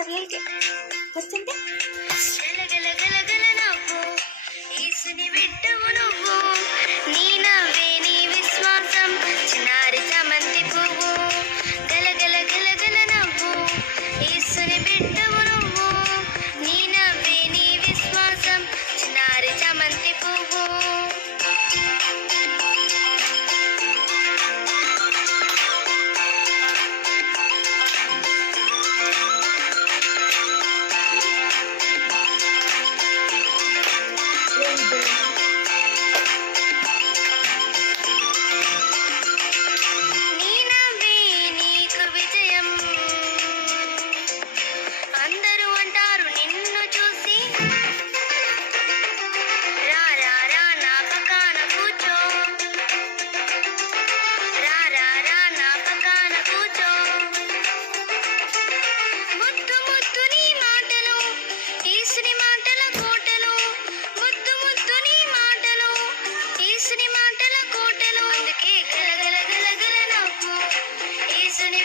చెల్లెలకి వస్తుంటే యేసుని బిడ్డవు నువ్వు, నీ నవ్వే నీ విశ్వాసం చిన్నారి చామంతి పువ్వు. గలగల గలగల నవ్వు, యేసుని బిడ్డవు నువ్వు, నీ నవ్వే నీ విశ్వాసం చిన్నారి చామంతి పువ్వు. నీ నవ్వే నీకు విజయం, అందరూ అంటారు నిన్ను చూసి. రా రా రా నా పక్కన కూర్చో, రా రా రా నా పక్కన కూర్చో. ముద్దు ముద్దు నీ మాటలు, యేసుని మాటల కోటలు. ముద్దు ముద్దు నీ మాటలు, యేసుని మాటల కోటలు. అందుకే గలగల గలగల నవ్వు, యేసుని